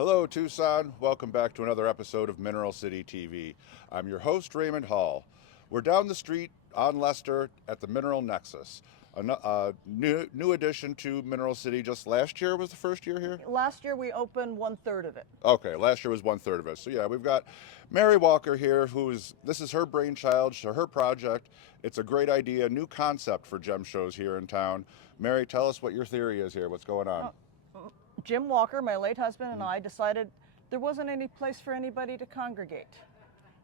Hello, Tucson. Welcome back to another episode of Mineral City TV. I'm your host, Raymond Hall. We're down the street on Lester at the Mineral Nexus, a new addition to Mineral City. Just last year was the first year here? Last year we opened 1/3 of it. Okay, last year was 1/3 of it. So yeah, we've got Mary Walker here, this is her brainchild, her project. It's a great idea, new concept for gem shows here in town. Mary, tell us what your theory is here. What's going on? Jim Walker, my late husband, and I decided there wasn't any place for anybody to congregate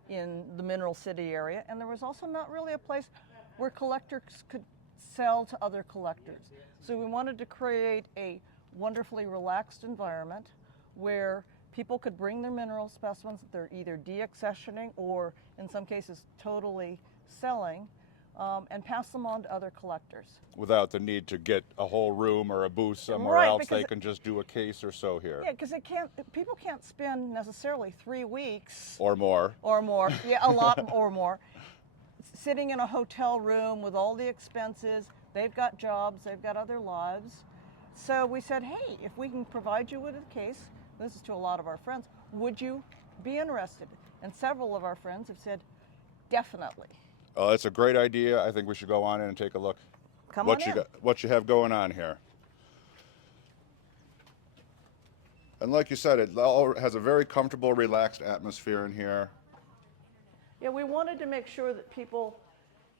in the Mineral City area, and there was also not really a place where collectors could sell to other collectors. So we wanted to create a wonderfully relaxed environment where people could bring their mineral specimens that they're either deaccessioning or in some cases totally selling, and pass them on to other collectors. Without the need to get a whole room or a booth somewhere Right, else, they can just do a case or so here. Yeah, because people can't spend necessarily 3 weeks Or more. yeah, a lot or more, sitting in a hotel room with all the expenses. They've got jobs, they've got other lives. So we said, hey, if we can provide you with a case, this is to a lot of our friends, would you be interested? And several of our friends have said, definitely. Oh, that's a great idea. I think we should go on in and take a look. Come on in. What you have going on here. And like you said, it all has a very comfortable, relaxed atmosphere in here. Yeah, we wanted to make sure that people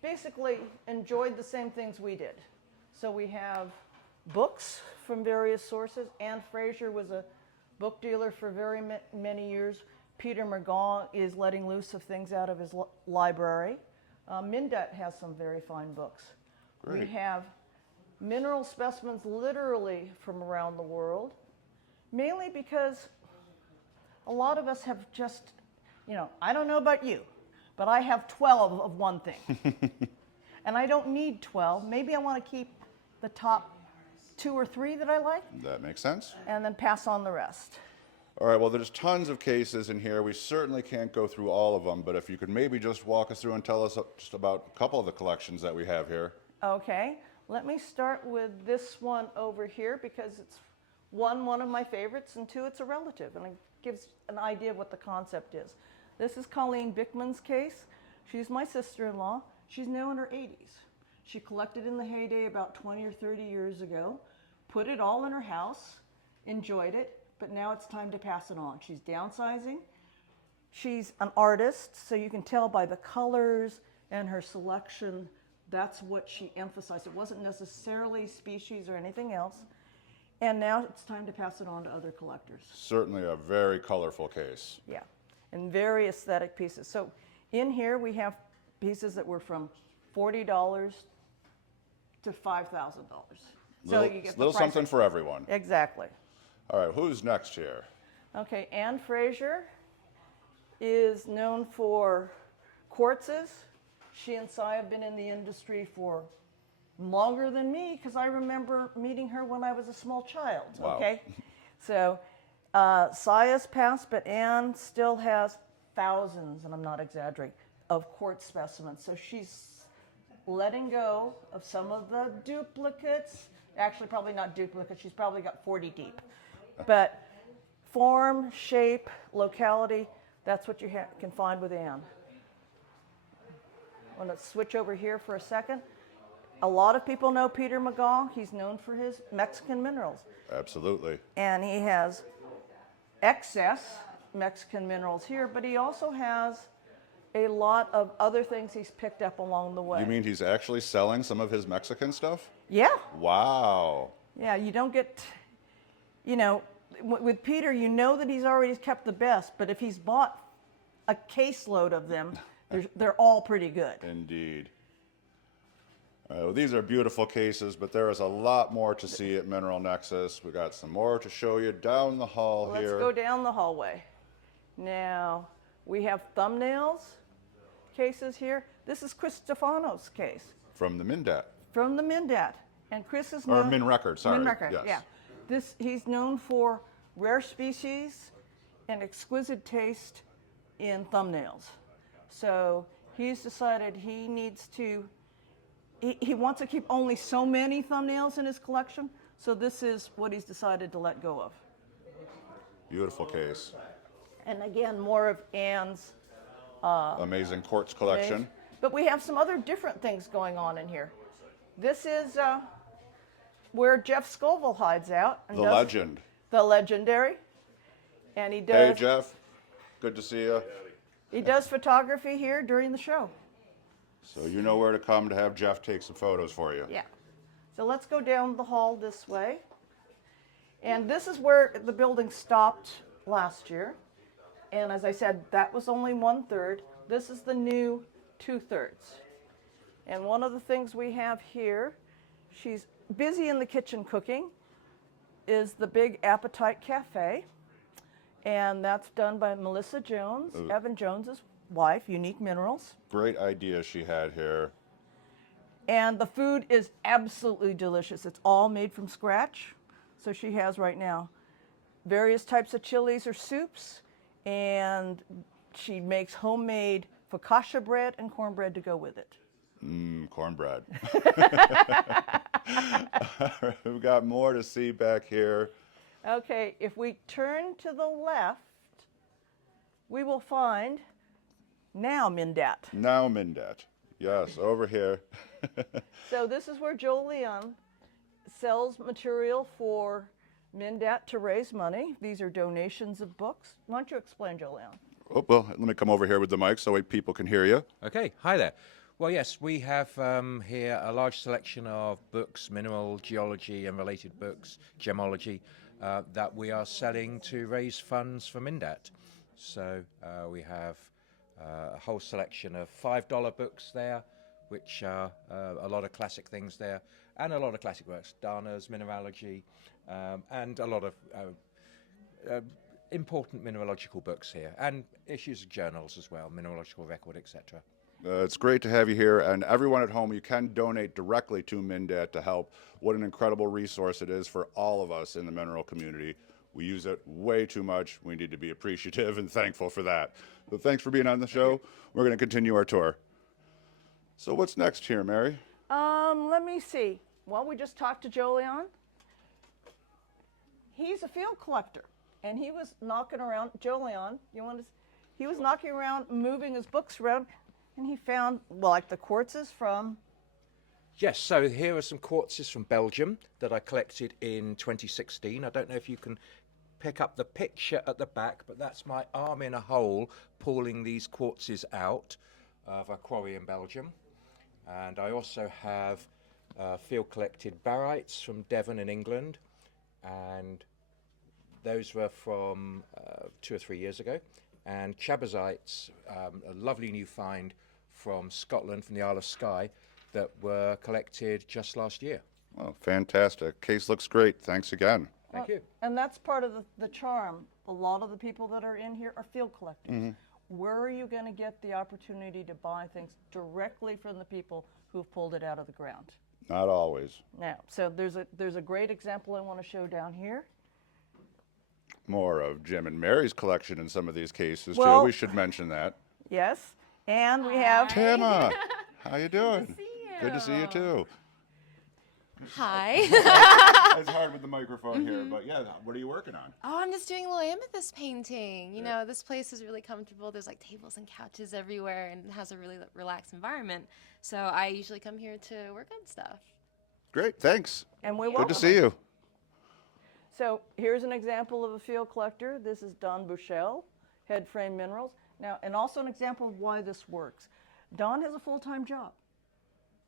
basically enjoyed the same things we did. So we have books from various sources. Anne Fraser was a book dealer for very many years. Peter Mcfong is letting loose of things out of his library. Mindet has some very fine books. Great. We have mineral specimens literally from around the world, mainly because a lot of us have just, I don't know about you, but I have 12 of one thing. And I don't need 12. Maybe I want to keep the top 2 or 3 that I like. That makes sense. And then pass on the rest. All right, well, there's tons of cases in here. We certainly can't go through all of them, but if you could maybe just walk us through and tell us just about a couple of the collections that we have here. Okay, let me start with this one over here because it's one of my favorites, and 2, it's a relative, and it gives an idea of what the concept is. This is Colleen Bickman's case. She's my sister-in-law. She's now in her 80s. She collected in the heyday about 20 or 30 years ago, put it all in her house, enjoyed it, but now it's time to pass it on. She's downsizing. She's an artist, so you can tell by the colors and her selection, that's what she emphasized. It wasn't necessarily species or anything else. And now it's time to pass it on to other collectors. Certainly a very colorful case. Yeah, and very aesthetic pieces. So in here we have pieces that were from $40 to $5,000. So you get little something for everyone. Exactly. All right, who's next here? Okay, Anne Fraser is known for quartzes. She and Si have been in the industry for longer than me because I remember meeting her when I was a small child. Wow. Okay, so Si has passed, but Anne still has thousands, and I'm not exaggerating, of quartz specimens. So she's letting go of some of the duplicates. Actually, probably not duplicates. She's probably got 40 deep. But form, shape, locality, that's what you can find with Anne. I'm going to switch over here for a second. A lot of people know Peter Mcfong. He's known for his Mexican minerals. Absolutely. And he has excess Mexican minerals here, but he also has a lot of other things he's picked up along the way. You mean he's actually selling some of his Mexican stuff? Yeah. Wow. Yeah, you don't get, with Peter, you know that he's already kept the best, but if he's bought a caseload of them, they're all pretty good. Indeed. Well, these are beautiful cases, but there is a lot more to see at Mineral Nexus. We got some more to show you down the hall here. Let's go down the hallway. Now, we have thumbnails cases here. This is Chris Stefano's case. From the Mindet. From the Mindet. And Chris is known... Or Min Record, sorry. Min Record, yes. Yeah. He's known for rare species and exquisite taste in thumbnails. So he's decided he needs to... He wants to keep only so many thumbnails in his collection, so this is what he's decided to let go of. Beautiful case. And again, more of Anne's. Amazing quartz collection. But we have some other different things going on in here. This is where Jeff Scoville hides out. And The does legend. The legendary. And he does. Hey, Jeff. Good to see you. He does photography here during the show. So you know where to come to have Jeff take some photos for you. Yeah. So let's go down the hall this way. And this is where the building stopped last year. And as I said, that was only 1/3. This is the new 2/3. And one of the things we have here, she's busy in the kitchen cooking, is the Big Appetite Cafe. And that's done by Melissa Jones, Evan Jones's wife, Unique Minerals. Great idea she had here. And the food is absolutely delicious. It's all made from scratch. So she has right now various types of chilies or soups, and she makes homemade focaccia bread and cornbread to go with it. Cornbread. We've got more to see back here. Okay, if we turn to the left, we will find now Mindat. Now Mindat. Yes, over here. So this is where Joe Leon sells material for Mindat to raise money. These are donations of books. Why don't you explain, Joe Leon? Oh, well, let me come over here with the mic so people can hear you. Okay, hi there. Well, yes, we have here a large selection of books, mineral geology and related books, gemology, that we are selling to raise funds for Mindat. So we have a whole selection of $5 books there, which are a lot of classic things there, and a lot of classic works, Dana's mineralogy, and a lot of important mineralogical books here, and issues of journals as well, mineralogical record, etc. It's great to have you here, and everyone at home, you can donate directly to Mindat to help. What an incredible resource it is for all of us in the mineral community. We use it way too much. We need to be appreciative and thankful for that. So thanks for being on the show. We're going to continue our tour. So what's next here, Mary? Let me see. Well, we just talked to Joe Leon. He's a field collector, and he was knocking around. Joe Leon, he was knocking around, moving his books around, and he found, well, like the quartzes from. Yes, so here are some quartzes from Belgium that I collected in 2016. I don't know if you can pick up the picture at the back, but that's my arm in a hole pulling these quartzes out of a quarry in Belgium. And I also have field collected barytes from Devon in England, and those were from 2 or 3 years ago. And chabazites, a lovely new find from Scotland, from the Isle of Skye, that were collected just last year. Oh, fantastic. Case looks great. Thanks again. Thank you. And that's part of the charm. A lot of the people that are in here are field collectors. Mm-hmm. Where are you going to get the opportunity to buy things directly from the people who have pulled it out of the ground? Not always. Now, so there's a great example I want to show down here. More of Jim and Mary's collection in some of these cases, Well, too. We should mention that. Yes, and we have Tama, how you doing? Good to see you. Good to see you, too. Hi. It's hard with the microphone here, but yeah, what are you working on? Oh, I'm just doing a little amethyst painting. You know, this place is really comfortable. There's like tables and couches everywhere, and it has a really relaxed environment. So I usually come here to work on stuff. Great, thanks. and we Good welcome to see it. you. So here's an example of a field collector. This is Don Bushell, Head Frame Minerals. Now, and also an example of why this works. Don has a full-time job.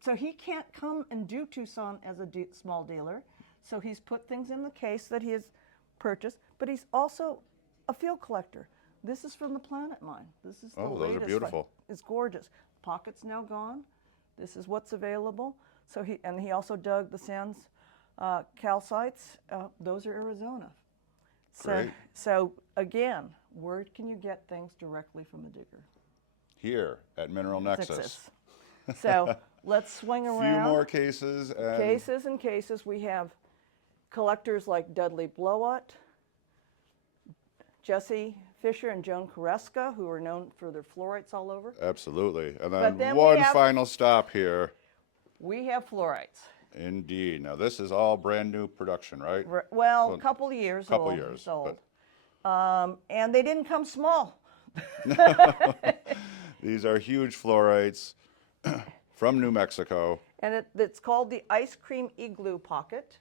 So he can't come and do Tucson as a small dealer. So he's put things in the case that he has purchased, but he's also a field collector. This is from the Planet Mine. This is the Oh, those are latest beautiful. one. It's gorgeous. Pocket's now gone. This is what's available. So he also dug the sands calcites. Those are Arizona. Great. So again, where can you get things directly from a digger? Here at Mineral Nexus. So let's swing A around. few more cases. And Cases and cases. We have collectors like Dudley Blowott, Jesse Fisher and Joan Koreska, who are known for their fluorites all over. Absolutely. And But then then we one have- final stop here. We have fluorites. Indeed. Now, this is all brand new production, right? Well, a couple of years Couple old. years, It's old. but And they didn't come small. These are huge fluorites from New Mexico. And it's called the ice cream igloo pocket.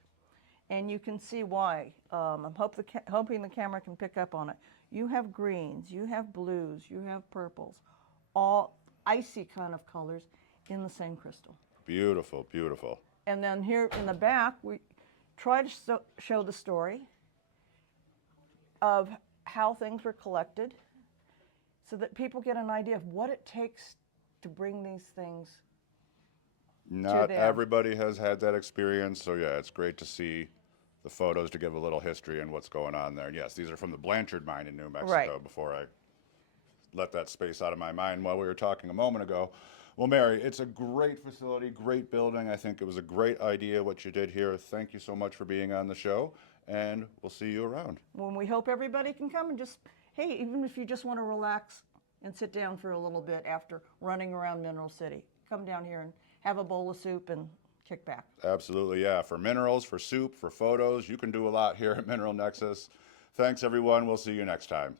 And you can see why. I'm hoping the camera can pick up on it. You have greens, you have blues, you have purples, all icy kind of colors in the same crystal. Beautiful, beautiful. And then here in the back, we try to show the story of how things were collected so that people get an idea of what it takes to bring these things Not to them. everybody has had that experience, so yeah, it's great to see the photos to give a little history and what's going on there. And yes, these are from the Blanchard mine in New Mexico. Right. Before I let that space out of my mind while we were talking a moment ago. Well, Mary, it's a great facility, great building. I think it was a great idea what you did here. Thank you so much for being on the show, and we'll see you around. When we hope everybody can come and just, hey, even if you just want to relax and sit down for a little bit after running around Mineral City, come down here and have a bowl of soup and kick back. Absolutely, yeah. For minerals, for soup, for photos, you can do a lot here at Mineral Nexus. Thanks, everyone. We'll see you next time.